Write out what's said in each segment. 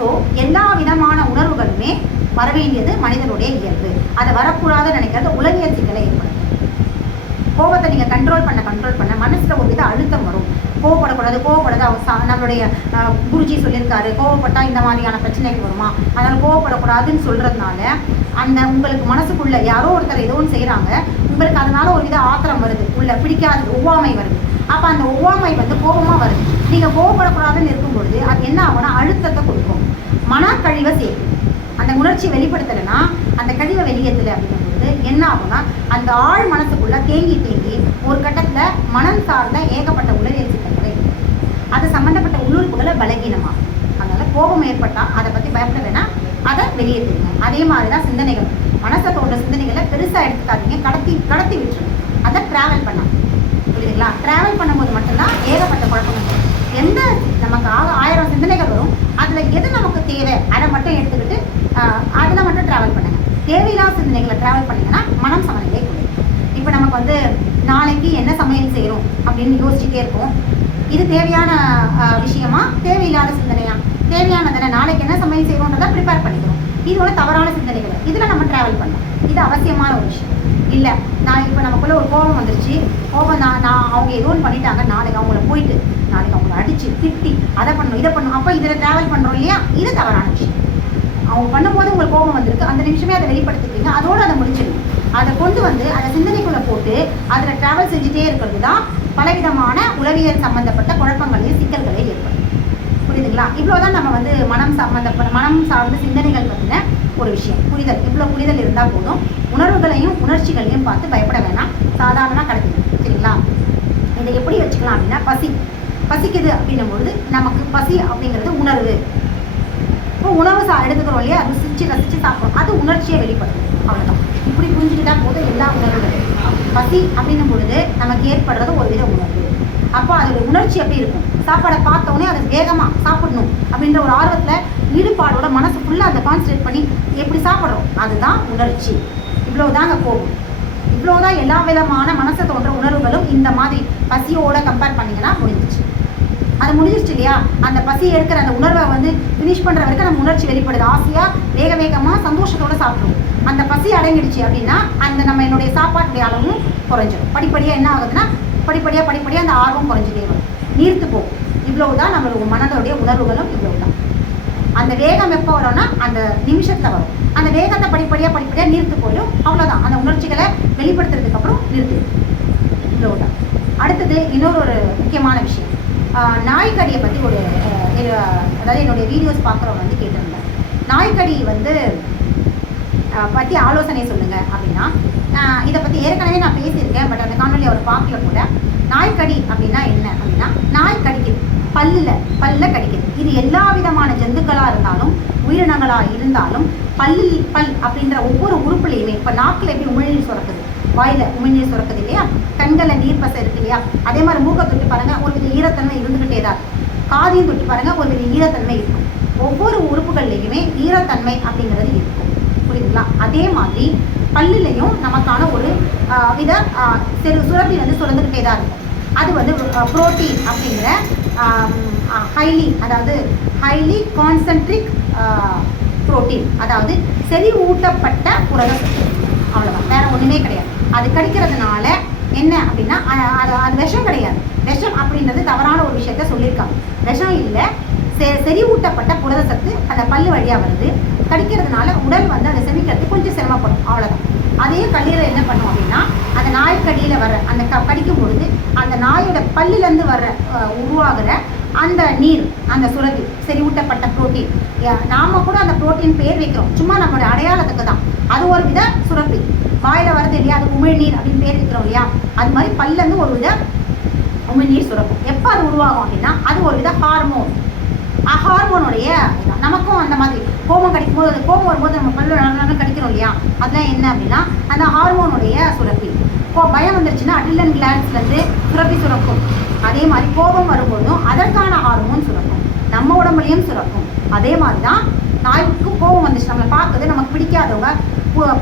So எல்லா விதமான உணர்வுகளுமே வர வேண்டியது மனிதனுடைய இயல்பு. அதை வரக்கூடாதுன்னு நினைக்கிறது உளவியல் சிக்கலை ஏற்படுத்தும் கோபத்தை நீங்கள் கண்ட்ரோல் பண்ண கண்ட்ரோல் பண்ண மனசில் ஒரு வித அழுத்தம் வரும். கோவப்படக்கூடாது கோவப்படாது அவர் சா நம்மளுடைய குருஜி சொல்லியிருக்காரு. கோவப்பட்டால் இந்த மாதிரியான பிரச்சனைகள் வருமா? அதனால் கோவப்படக்கூடாதுன்னு சொல்கிறதுனால அந்த உங்களுக்கு மனசுக்குள்ளே யாரோ ஒருத்தர் ஏதோ ஒன்று செய்கிறாங்க உங்களுக்கு அதனால் ஒரு வித ஆத்திரம் வருது. உள்ள பிடிக்காது ஒவ்வாமை வருது. அப்போ அந்த ஒவ்வாமை வந்து கோபமாக வருது. நீங்கள் கோவப்படக்கூடாதுன்னு இருக்கும் பொழுது அது என்ன ஆகும்னா அழுத்தத்தை கொடுக்கும். மனக்கழிவை சேர்க்கும். அந்த உணர்ச்சி வெளிப்படுத்தலைன்னா அந்த கழிவை வெளியேற்றலை அப்படிங்கும்போது என்ன ஆகும்னா அந்த ஆழ் மனசுக்குள்ளே தேங்கி தேங்கி ஒரு கட்டத்தில் மனம் சார்ந்த ஏகப்பட்ட உடல் சிக்கல்களை அது சம்மந்தப்பட்ட உள்ளுறுப்புகளை பலகீனமாகும் அதனால் கோபம் ஏற்பட்டால் அதை பற்றி பயப்பட வேணாம் அதை வெளியேற்றுங்க அதே மாதிரி தான் சிந்தனைகள். மனசை தோன்ற சிந்தனைகளை பெருசாக எடுத்துக்காதீங்க. கடத்தி கடத்தி விட்டுருங்க. அதை ட்ராவல் பண்ணலாம் புரியுதுங்களா? ட்ராவல் பண்ணும்போது மட்டும்தான் ஏகப்பட்ட குழப்பங்கள் எந்த நமக்கு ஆக ஆயிரம் சிந்தனைகள் வரும் அதில் எது நமக்கு தேவை? அதை மட்டும் எடுத்துக்கிட்டு அதில் மட்டும் ட்ராவல் பண்ணுங்கள் தேவையில்லாத சிந்தனைகளை ட்ராவல் பண்ணிங்கன்னா மனம் சமநிலை கொடுக்கும். இப்போ நமக்கு வந்து நாளைக்கு என்ன சமையல் செய்கிறோம் அப்படின்னு யோசிச்சுட்டே இருக்கோம். இது தேவையான விஷயமா? தேவையில்லாத சிந்தனையா? தேவையானதானே நாளைக்கு என்ன சமையல் செய்யணுன்றதை ப்ரிப்பேர் பண்ணிக்கிறோம். இதோட தவறான சிந்தனைகள் இதில் நம்ம ட்ராவல் பண்ணோம் இது அவசியமான ஒரு விஷயம். இல்லை நான் இப்போ நமக்குள்ளே ஒரு கோபம் வந்துருச்சு. கோபம் நான் நான் அவங்க ஏதோ ஒன்று பண்ணிட்டாங்க நாளைக்கு அவங்கள போயிட்டு நாளைக்கு அவங்கள அடிச்சு திட்டி அதை பண்ணணும் இதை பண்ணணும் அப்போ இதில் ட்ராவல் பண்ணுறோம் இல்லையா? இது தவறான விஷயம். அவங்க பண்ணும்போது உங்களுக்கு கோபம் வந்திருக்கு. அந்த நிமிஷமே அதை வெளிப்படுத்திக்கிறீங்க. அதோடு அதை முடிச்சிடும் அதை கொண்டு வந்து அதை சிந்தனைக்குள்ளே போட்டு அதில் ட்ராவல் செஞ்சுட்டே இருக்கிறது தான் பலவிதமான உளவியல் சம்மந்தப்பட்ட குழப்பங்களையும் சிக்கல்களையும் ஏற்படும் புரியுதுங்களா? இவ்வளோதான் நம்ம வந்து மனம் சம்மந்தப்பட்ட மனம் சார்ந்த சிந்தனைகள் பற்றின ஒரு விஷயம். புரிதல். இவ்வளோ புரிதல் இருந்தால் போதும். உணர்வுகளையும் உணர்ச்சிகளையும் பார்த்து பயப்பட வேணாம். சாதாரணமாக கிடைக்குது. சரிங்களா? இதை எப்படி வச்சுக்கலாம் அப்படின்னா பசி. பசிக்குது அப்படின்னும் பொழுது நமக்கு பசி அப்படிங்கிறது உணர்வு. இப்போ உணவு சா எடுத்துக்கிறோம் இல்லையா? ருசிச்சு ரசித்து சாப்பிட்றோம். அது உணர்ச்சியை வெளிப்படுத்தும். அவ்வளோதான் இப்படி புரிஞ்சுக்கிட்டா போதும் எல்லா உணர்வுகளும். பசி அப்படின்னும் பொழுது நமக்கு ஏற்படுறது ஒரு வித உணர்வு. அப்போ அதோட உணர்ச்சி எப்படி இருக்கும்? சாப்பாடை பார்த்த உடனே அதை வேகமாக சாப்பிடணும் அப்படின்ற ஒரு ஆர்வத்தில் ஈடுபாடோட மனசு ஃபுல்லாக அதை கான்சன்ட்ரேட் பண்ணி எப்படி சாப்பிட்றோம்? அதுதான் உணர்ச்சி. இவ்வளோதாங்க போகும் இவ்வளோதான் எல்லா விதமான மனசை தோன்ற உணர்வுகளும் இந்த மாதிரி பசியோட கம்பேர் பண்ணிங்கன்னா முடிஞ்சிச்சு. அது முடிஞ்சிருச்சு இல்லையா? அந்த பசி எடுக்கிற அந்த உணர்வை வந்து ஃபினிஷ் பண்ணுற வரைக்கும் நம்ம உணர்ச்சி வெளிப்படுது. ஆசையாக வேக வேகமாக சந்தோஷத்தோட சாப்பிடுவோம். அந்த பசி அடங்கிடுச்சு அப்படின்னா அந்த நம்ம என்னுடைய சாப்பாட்டுடைய அளவும் குறைஞ்சிடும் படிப்படியாக என்ன ஆகுதுன்னா படிப்படியாக படிப்படியாக அந்த ஆர்வம் குறைஞ்சிட்டே வரும். நீர்த்து போகும். இவ்வளவு தான் நம்மளோட மனதோடைய உணர்வுகளும் இவ்வளவு தான் அந்த வேகம் எப்போ வரும்னா அந்த நிமிஷத்தில் வரும். அந்த வேகத்தை படிப்படியாக படிப்படியாக நிறுத்து போயிடும். அவ்வளோதான் அந்த உணர்ச்சிகளை வெளிப்படுத்துறதுக்கு அப்புறம் நிறுத்து இவ்வளவுதான். அடுத்தது இன்னொரு ஒரு முக்கியமான விஷயம். நாய்க்கடியை பற்றி ஒரு அதாவது என்னுடைய வீடியோஸ் பார்க்குறவங்க வந்து கேட்டிருந்தேன் நாய்க்கடி வந்து பற்றி ஆலோசனை சொல்லுங்கள் அப்படின்னா ஆஹ் இதை பற்றி ஏற்கனவே நான் பேசியிருக்கேன் பட் அந்த காணொலி அவர் பார்க்கல கூட நாய்க்கடி அப்படின்னா என்ன அப்படின்னா நாய் கடிக்குது. பல்லில் பல்ல கடிக்குது. இது எல்லா விதமான ஜந்துக்களாக இருந்தாலும் உயிரினங்களாக இருந்தாலும் பல்லில் பல் அப்படின்ற ஒவ்வொரு உறுப்புலையுமே இப்போ நாக்கில் எப்படி உமிழ்நீர் சுரக்குது? வாயில் உமிழ்நீர் சுரக்குது இல்லையா? கண்களில் நீர்ப்பசை இருக்கு இல்லையா? அதே மாதிரி மூக்கை தொட்டு பாருங்கள் ஒரு வித ஈரத்தன்மை இருந்துக்கிட்டே தான் காதையும் தொட்டு பாருங்கள் ஒரு வித ஈரத்தன்மை இருக்கும் ஒவ்வொரு உறுப்புகள்லையுமே ஈரத்தன்மை அப்படிங்கிறது இருக்கும். புரியுதுங்களா? அதே மாதிரி பல்லுலையும் நமக்கான ஒரு வித செரு சிறு சுரப்பி வந்து சுரந்துக்கிட்டே தான் இருக்கும். அது வந்து புரோட்டீன் அப்படிங்கிற ஹைலி அதாவது ஹைலி கான்சென்ட்ரிக் புரோட்டீன் அதாவது செறிவூட்டப்பட்ட புரத அவ்வளோதான் வேற ஒன்றுமே கிடையாது. அது கடிக்கிறதுனால என்ன அப்படின்னா அது அது விஷம் கிடையாது. விஷம் அப்படின்றது தவறான ஒரு விஷயத்த சொல்லியிருக்காங்க. விஷம் இல்லை செ செறிவூட்டப்பட்ட புரத சத்து அந்த பல் வழியாக வருது. கடிக்கிறதுனால உடல் வந்து அதை செமிக்கிறது கொஞ்சம் சிரமப்படும் அவ்வளோதான் அதே கல்லீரல் என்ன பண்ணும் அப்படின்னா அந்த நாய்க்கடியில் வர அந்த க கடிக்கும் பொழுது அந்த நாயோட பல்லுலேருந்து வர்ற உருவாகிற அந்த நீர் அந்த சுரபி செறிவூட்டப்பட்ட புரோட்டீன் நாம் கூட அந்த புரோட்டீன் பேர் வைக்கிறோம். சும்மா நம்மளோட அடையாளத்துக்கு தான். அது ஒரு வித சுரப்பி. வாயில் வரது இல்லையா அது உமிழ்நீர் அப்படின்னு பேர் வைக்கிறோம் இல்லையா அது மாதிரி பல்லேருந்து ஒரு வித உமிழ்நீர் சுரக்கும். எப்போ அது உருவாகும் அப்படின்னா அது ஒரு வித ஹார்மோன் ஹார்மோனுடைய நமக்கும் அந்த மாதிரி கோபம் கடிக்கும் போது அது கோபம் வரும்போது நம்ம பல்லு நல்லா கடிக்கிறோம் இல்லையா? அதெல்லாம் என்ன அப்படின்னா அந்த ஹார்மோனுடைய சுரப்பி. கோ பயம் வந்துருச்சுன்னா அட்ரினல் கிளான்ஸ்லேருந்து சுரப்பி சுரக்கும். அதே மாதிரி கோபம் வரும்போதும் அதற்கான ஹார்மோன் சுரக்கும். நம்ம உடம்புலையும் சுரக்கும். அதே மாதிரி தான் நாய்க்கு கோபம் வந்துச்சு. நம்மளை பார்க்குது நமக்கு பிடிக்காதவங்க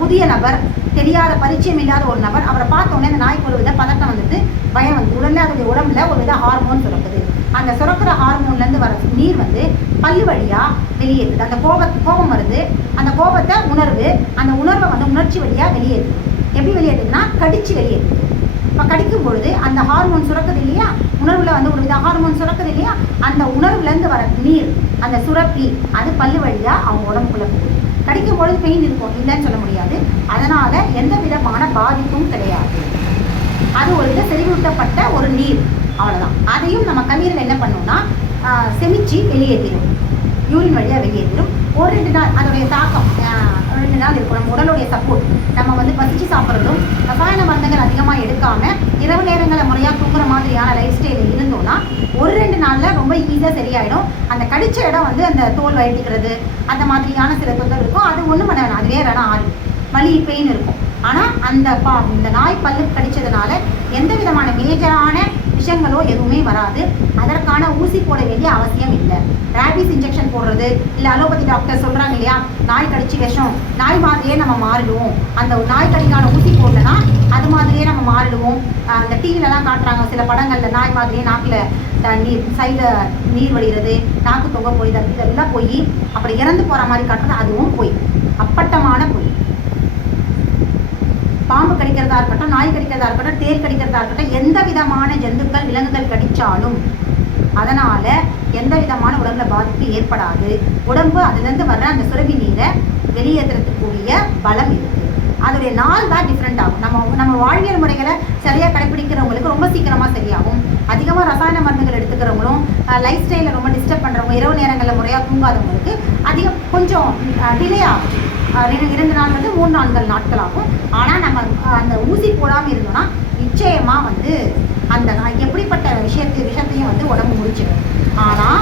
புதிய நபர் தெரியாத பரிச்சயம் இல்லாத ஒரு நபர் அவரை பார்த்தோன்னே அந்த நாய்க்கு ஒரு வித பதட்டம் வந்துட்டு பயம் வந்து உடனே அதோடைய உடம்புல ஒரு வித ஹார்மோன் சுரக்குது. அந்த சுரக்கிற ஹார்மோன்லேருந்து வர நீர் வந்து பல்லு வழியாக வெளியேறுது. அந்த கோப கோபம் வருது. அந்த கோபத்தை உணர்வு அந்த உணர்வை வந்து உணர்ச்சி வழியாக வெளியேறுது. எப்படி வெளியேறுதுன்னா கடிச்சு வெளியேறுது. இப்போ கடிக்கும் பொழுது அந்த ஹார்மோன் சுரக்குது இல்லையா? உணர்வில் வந்து ஒரு வித ஹார்மோன் சுரக்குது இல்லையா? அந்த உணர்வுலேருந்து வர நீர் அந்த சுரப்பி அது பல்லு வழியாக அவங்க உடம்புக்குள்ளே போகுது. கடிக்கும் பொழுது பெயின் இருக்கும். இல்லைன்னு சொல்ல முடியாது. அதனால் எந்த விதமான பாதிப்பும் கிடையாது. அது ஒரு வித செறிவூட்டப்பட்ட ஒரு நீர். அவ்வளோதான் அதையும் நம்ம கல்லீரல் என்ன பண்ணோம்னா செமிச்சு வெளியேற்றிடும் யூரின் வழியாக வெளியேற்றிடும் ஒரு ரெண்டு நாள் அதோடைய தாக்கம் ஆஹ், ரெண்டு நாள் இருக்கும் நம்ம உடலுடைய சப்போர்ட் நம்ம வந்து பசிச்சு சாப்பிட்றதும் ரசாயன மருந்துகள் அதிகமாக எடுக்காம இரவு நேரங்களில் முறையாக தூங்குற மாதிரியான லைஃப் ஸ்டைலில் இருந்தோம்னா ஒரு ரெண்டு நாளில் ரொம்ப ஈஸியாக சரியாயிடும். அந்த கடிச்ச இடம் வந்து அந்த தோல் வயட்டிக்கிறது அந்த மாதிரியான சில தொந்தரவு இருக்கும். அது ஒன்றும் பண்ண வேணாம். அதுவே வேணாம். ஆறு வலி பெயின் இருக்கும். ஆனால் அந்த பா இந்த நாய் பல்லு கடிச்சதுனால எந்த விதமான மேஜரான விஷயங்களோ எதுவுமே வராது. அதற்கான ஊசி போட வேண்டிய அவசியம் இல்லை. ரேபிஸ் இன்ஜெக்ஷன் போடுறது இல்லை அலோபதி டாக்டர் சொல்கிறாங்க இல்லையா? நாய் கடிச்சு விஷம் நாய் மாதிரியே நம்ம மாறிடுவோம். அந்த நாய் கடிக்கான ஊசி போடலனா அது மாதிரியே நம்ம மாறிடுவோம். அந்த டிவிலலாம் காட்டுறாங்க. சில படங்களில் நாய் மாதிரியே நாக்கில் நீர் சைடில் நீர் வடிகிறது நாக்கு தொங்க போய் இதெல்லாம் இதெல்லாம் போய் அப்படி இறந்து போகிற மாதிரி காட்டுறது அதுவும் போய். அப்பட்டமான பொய். பாம்பு கடிக்கிறதா இருக்கட்டும் நாய் கடிக்கிறதா இருக்கட்டும் தேர் கடிக்கிறதா இருக்கட்டும் எந்த விதமான ஜந்துக்கள் விலங்குகள் கடித்தாலும் அதனால் எந்த விதமான உடம்புல பாதிப்பு ஏற்படாது. உடம்பு அதுலேருந்து வர்ற அந்த சுரபி நீரை வெளியேற்றுறதுக்கூடிய பலம் இருக்குது அதோடைய நாள் தான் டிஃப்ரெண்ட் ஆகும். நம்ம நம்ம வாழ்வியல் முறைகளை சரியாக கடைப்பிடிக்கிறவங்களுக்கு ரொம்ப சீக்கிரமாக சரியாகும். அதிகமாக ரசாயன மருந்துகள் எடுத்துக்கிறவங்களும் லைஃப் ஸ்டைலில் ரொம்ப டிஸ்டர்ப் பண்ணுறவங்க இரவு நேரங்களில் முறையாக தூங்காதவங்களுக்கு அதிகம் கொஞ்சம் டிலே ஆகும். இரண்டு நாள் வந்து மூணு நான்கள் நாட்கள் ஆகும் ஆனால் நம்ம அந்த ஊசி போடாமல் இருந்தோம்னா நிச்சயமாக வந்து அந்த எப்படிப்பட்ட விஷயத்தை விஷயத்தையும் வந்து உடம்பு முடிச்சிடும் ஆனால்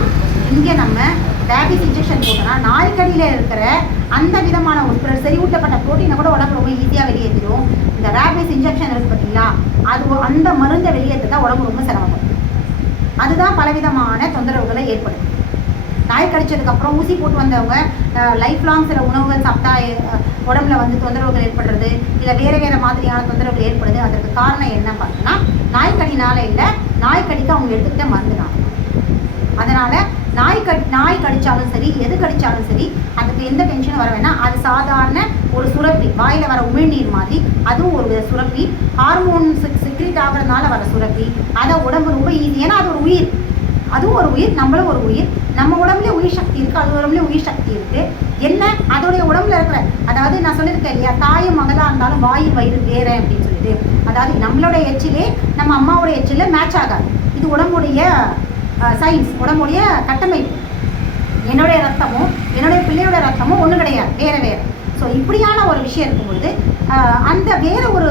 இங்கே நம்ம டேபிஸ் இன்ஜெக்ஷன் போட்டோம்னா நாய்க்கடியில் இருக்கிற அந்த விதமான ஒரு செறிவூட்டப்பட்ட ப்ரோட்டீனை கூட உடம்பு ரொம்ப ஈஸியாக வெளியேற்றிடும் இந்த ரேபிஸ் இன்ஜெக்ஷன் இருக்குது பார்த்தீங்களா அது அந்த மருந்தை வெளியேற்ற தான் உடம்பு ரொம்ப சிரமப்படும். அதுதான் பலவிதமான தொந்தரவுகளை ஏற்படுத்தும். நாய் கடிச்சதுக்கு அப்புறம் ஊசி போட்டு வந்தவங்க லைஃப் லாங் சில உணவுகள் சாப்பிட்டா உடம்புல வந்து தொந்தரவுகள் ஏற்படுறது இல்லை வேறு வேறு மாதிரியான தொந்தரவுகள் ஏற்படுது அதற்கு காரணம் என்ன பார்த்தோன்னா நாய்க்கடினால இல்லை நாய்க்கடிக்கு அவங்க எடுத்துக்கிட்ட மருந்துனால அதனால நாய் கடி நாய் கடிச்சாலும் சரி எது கடிச்சாலும் சரி அதுக்கு எந்த டென்ஷனும் வர வேணாம். அது சாதாரண ஒரு சுரப்பி வாயில் வர உமிழ்நீர் மாதிரி அதுவும் ஒரு வித சுரப்பி. ஹார்மோன் சிக்ரிட் ஆகுறதுனால வர சுரப்பி. அதை உடம்பு ரொம்ப ஈஸி ஏன்னா அது ஒரு உயிர். அதுவும் ஒரு உயிர் நம்மளும் ஒரு உயிர். நம்ம உடம்புல உயிர் சக்தி இருக்குது அது உடம்புல உயிர் சக்தி இருக்குது என்ன? அதோடைய உடம்புல இருக்கிற அதாவது நான் சொல்லியிருக்கேன் இல்லையா தாயும் மகளாக இருந்தாலும் வாயு வயிறு வேற அப்படின்னு சொல்லிட்டு. அதாவது நம்மளோட எச்சிலே நம்ம அம்மாவோட எச்சில் மேட்ச் ஆகாது. இது உடம்புடைய சயின்ஸ் உடம்புடைய கட்டமைப்பு. என்னுடைய ரத்தமும் என்னுடைய பிள்ளையோட ரத்தமும் ஒன்றும் கிடையாது வேற வேற. ஸோ இப்படியான ஒரு விஷயம் இருக்கும்பொழுது அந்த வேற ஒரு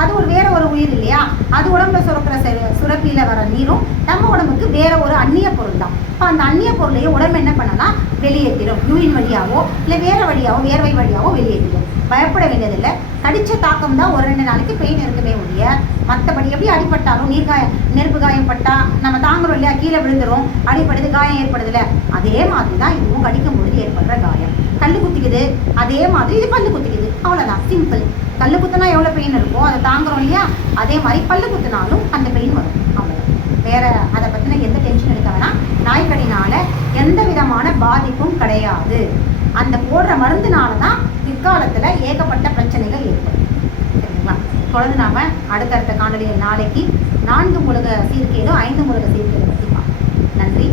அது ஒரு வேற ஒரு உயிர் இல்லையா? அது உடம்புல சுரக்கிற சுரப்பியில் வர நீரும் நம்ம உடம்புக்கு வேற ஒரு அந்நிய பொருள் தான். இப்போ அந்த அந்நிய பொருளையும் உடம்பு என்ன பண்ணனா வெளியேற்றிடும் யூரின் வழியாவோ இல்லை வேற வழியாவோ வேர்வை வழியாவோ வெளியேற்றிடும் பயப்பட வேண்டியதில்லை. கடிச்ச தாக்கம் தான் ஒரு ரெண்டு நாளைக்கு பெயின் இருக்குமே ஒழிய மற்றபடி எப்படி அடிபட்டாலும் நீர்காயம் நெருப்பு காயம் பட்டால் நம்ம தாங்குறோம் இல்லையா? கீழே விழுந்துடும் அடிபடுது காயம் ஏற்படுதுல. அதே மாதிரி தான் இதுவும் கடிக்கும் பொழுது ஏற்படுற காயம். கல் குத்திக்குது. அதே மாதிரி இது பல்லு குத்திக்குது. அவ்வளோதான் சிம்பிள் கல் குத்துனா எவ்வளோ பெயின் இருக்கும்? அதை தாங்குறோம் இல்லையா? அதே மாதிரி பல்லு குத்துனாலும் அந்த பெயின் வரும். அவ்வளோதான் வேற அதை பற்றின எந்த டென்ஷன் எடுக்க வேணாம். நாய்க்கடினால எந்த விதமான பாதிப்பும் கிடையாது. அந்த போடுற மருந்துனால தான் பிற்காலத்தில் ஏகப்பட்ட பிரச்சனைகள் ஏற்படும். சரிங்களா? தொடர்ந்து நாம அடுத்தடுத்த காணொலியில் நாளைக்கு நான்கு முழுக சீர்கேடும் ஐந்து முழுக சீர்கேடு பற்றி நன்றி.